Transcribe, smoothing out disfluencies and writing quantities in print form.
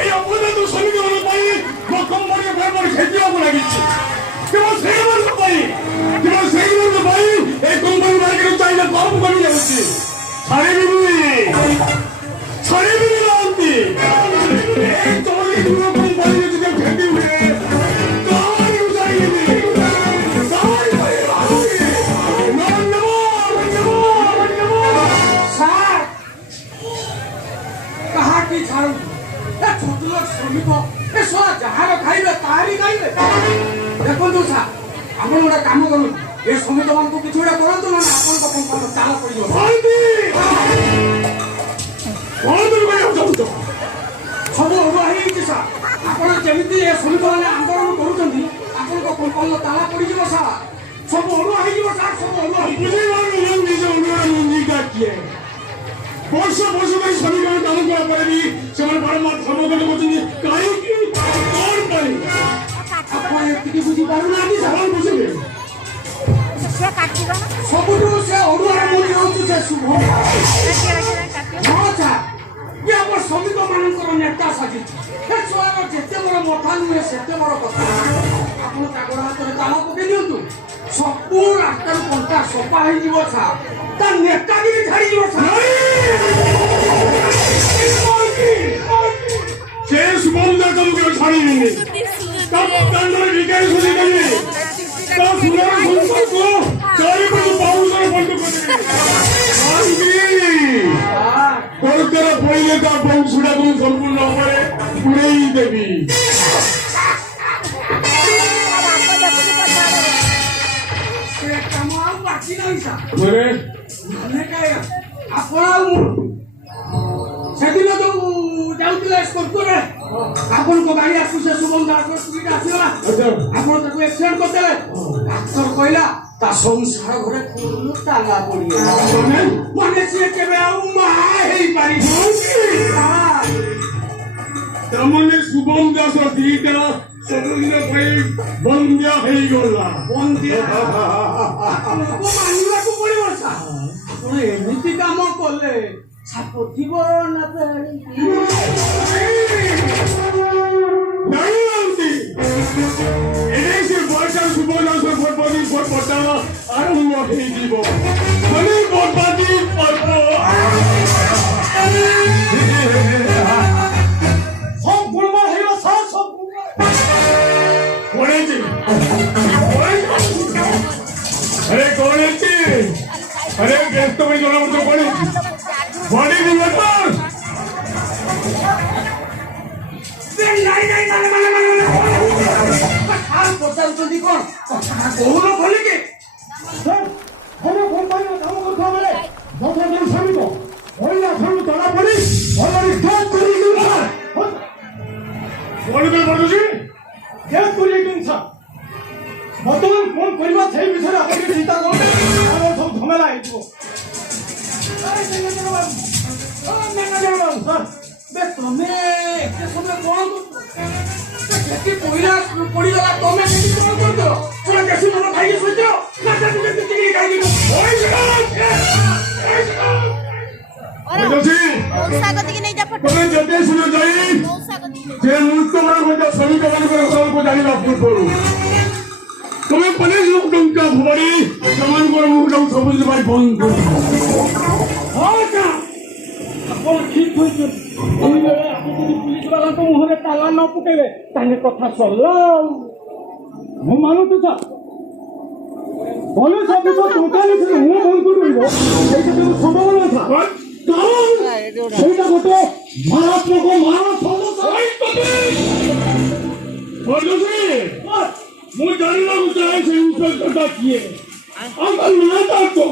এই অপরাধ শ্রমিকମାନଙ୍କ ପାଇଁ ଲୋକମାନେ ଘର ଖେଦିବାକୁ ଲାଗିଛି କେବଳ ସେଇମାନଙ୍କ ପାଇଁ এই কোম্পানি মার্কেটের চাহিদা কম কমে যাচ্ছে ছাড়িবিনি নান্তি এই তোমাকে দুটো কোম্পানি যদি খেতে উঠে তাহলে চাইবে স্যার कहा कि छाड़ू ए छोट लोग श्रमिक ए सोला जहार खाइबे तारी खाइबे देखो तो सा आपण गोटा काम करू ए श्रमिक मान को किछुडा करंतु ना आपण को कंपनी चाला पड़ियो शांति कोन भाई जाऊ तो सब ओबा हेछि सा आपण जेमिति ए श्रमिक माने आंदोलन करूछंती आपण को कंपनी चाला पड़ियो सा सब ओबा हेजिबो सा सब ओबा बुझे मानु हम निजे ओनुरा मुंजी का किए वर्ष वर्ष में श्रमिक काम करा पड़े भी ସେମାନେ ବାରମ୍ବାର ଧର୍ମଘଟ କରୁଛନ୍ତି କାହିଁକି କଣ ପାଇଁ ଆପଣ ଏତିକି ବୁଝି ପାରୁନାହାନ୍ତି ସେମାନେ ବୁଝିବେ ସେ କାଟିବ ନା ସବୁଠୁ ସେ ଅରୁଆର ମୂଲ୍ୟ ହେଉଛି ସେ ଶୁଭ ହଁ ସାର୍ ଇଏ ଆମ ଶ୍ରମିକ ମାନଙ୍କର ନେତା ସାଜିଛି ଏ ଛୁଆର ଯେତେ ବଡ଼ ମଥା ନୁହେଁ ସେତେ ବଡ଼ କଥା ଆପଣ କାଗଡ଼ ହାତରେ ତାଲା ପକେଇ ଦିଅନ୍ତୁ ସବୁ ରାସ୍ତାରୁ କଣ୍ଟା ସଫା ହେଇଯିବ ସାର୍ ତା ନେତାଗିରି ଛାଡ଼ିଯିବ ସାର୍ ସେ ସୁବନ୍ଧା ତମକୁ ଛାଡ଼ିବେନି ତା କାଣ୍ଡରେ ଭିକାରୀ ସୁଝି ଦେବେ ତା ସୁନାର ସଂସାରକୁ ଚାରିପଟୁ ବାଉଁଶରେ ବନ୍ଦ କରିଦେବେ ଦରକାର ପଡ଼ିଲେ ତା ବଂଶଟାକୁ ସମ୍ପୂର୍ଣ୍ଣ ଭାବରେ ଉଡ଼େଇ ଦେବି ସେ କାମ ଆଉ ବାକି ନାହିଁ ସାର୍ ଘରେ ମାନେ କାଏ ଆପଣ ଆଉ ସେଦିନ ଯୋଉ ଯାଉଥିଲେ ସ୍କର୍ପିଓରେ ଆପଣଙ୍କ ଗାଡ଼ି ଆସୁ ସେ ସୁବନ୍ଧା ସ୍ପିଡ୍ ଆସିଗଲା ଆପଣ ତାକୁ ଏକ୍ସିଡେଣ୍ଟ କରିଦେଲେ ଡାକ୍ତର କହିଲା ତା ସଂସାର ଘରେ ତାଲା ପଡ଼ିଗଲା ମାନେ ସିଏ କେବେ ଆଉ ମା ହେଇପାରିବ ତାମାନେ ସୁବନ୍ଧାର ଦିଟା ସବୁଦିନ ପାଇଁ ବନ୍ଧ୍ୟା ହେଇଗଲା ଆପଣଙ୍କୁ ମାନିବାକୁ ପଡ଼ିବ ସାର୍ ଆପଣ ଏମିତି କାମ କଲେ ସାପ ଥିବ ନା ଜାଣିନାହାନ୍ତି ଏନେ ସେ ବର୍ଷା ସୁବନ୍ଧାର ପର୍ବ ଆରମ୍ଭ ହେଇଯିବ ମାନେ ବର୍ବାଦୀ ପର୍ବ अरे कौन है अरे गैस तो भाई जोड़ा मुझे बड़ी बड़ी नहीं बता नहीं हाल पचारुଛନ୍ତି କଣ କହୁନ ଖୋଲିକି हम कंपनी में काम करता बेले बहुत दिन श्रमिक ओइला सब तड़ा पड़ी हमारी गैस करी दूंगा बोल बे बड़जी गैस करी दूंगा ବର୍ତ୍ତମାନ ଫୋନ କରିବା ସେଇ ବିଷୟରେ ଆପଣ ଟିକେ ଚିନ୍ତା କରନ୍ତୁ ଆମର ସବୁ ଝାମେଲା ହେଇଯିବ ତମେ ଏତେ ସମୟ କଣ ସେଠି ପଡ଼ିଗଲା ତମେ ସେଠି କଣ କରୁଛ ପୁରା ବେଶୀ ମନ ଖାଇକି ଶୋଇଛ ନା ସେଠି ଟିକେ ଖାଇକି ତମେ ଯେତେ ଶୀଘ୍ର ଯାଇ ସେ ମୃତ୍ୟୁମାନଙ୍କ ଶ୍ରମିକ ମାନଙ୍କର ଘରକୁ ଜାଣିବା ପୂର୍ବରୁ तुम्हें 50 लोग टंका भरी सामान को मुंडा सबुज भाई बंद कर हां का अपन ठीक होई जे ओई बेले आपन पुलिस वाला को मुहरे ताला न पकेले ताने कथा सरला मु मानु तो सा पुलिस ऑफिसर टंका ले से मु बंद करिबो एई तो संभावना था कारण ସେଇଟା ଗୋଟେ ମାରାତ୍ମକ ମାରା ସମସ୍ୟା ମୁଁ ଜାଣିବାକୁ ଚାହେଁ ସେ ଇନ୍ସପେକ୍ଟରଟା କିଏ ଆମ ନାଁଟା କଣ